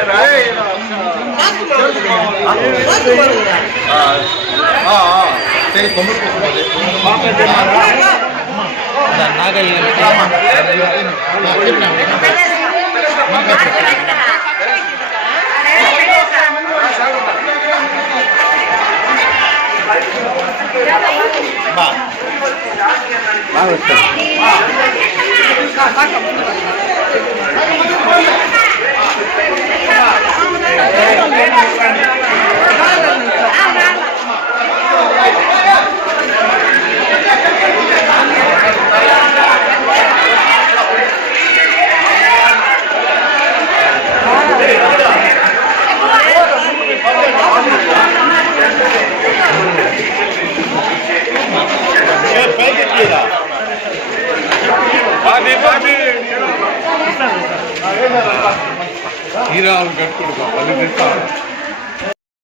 சரி Nagal Vamos. Vamos. హీరాలు కట్టుకుంటా పని తెస్తాను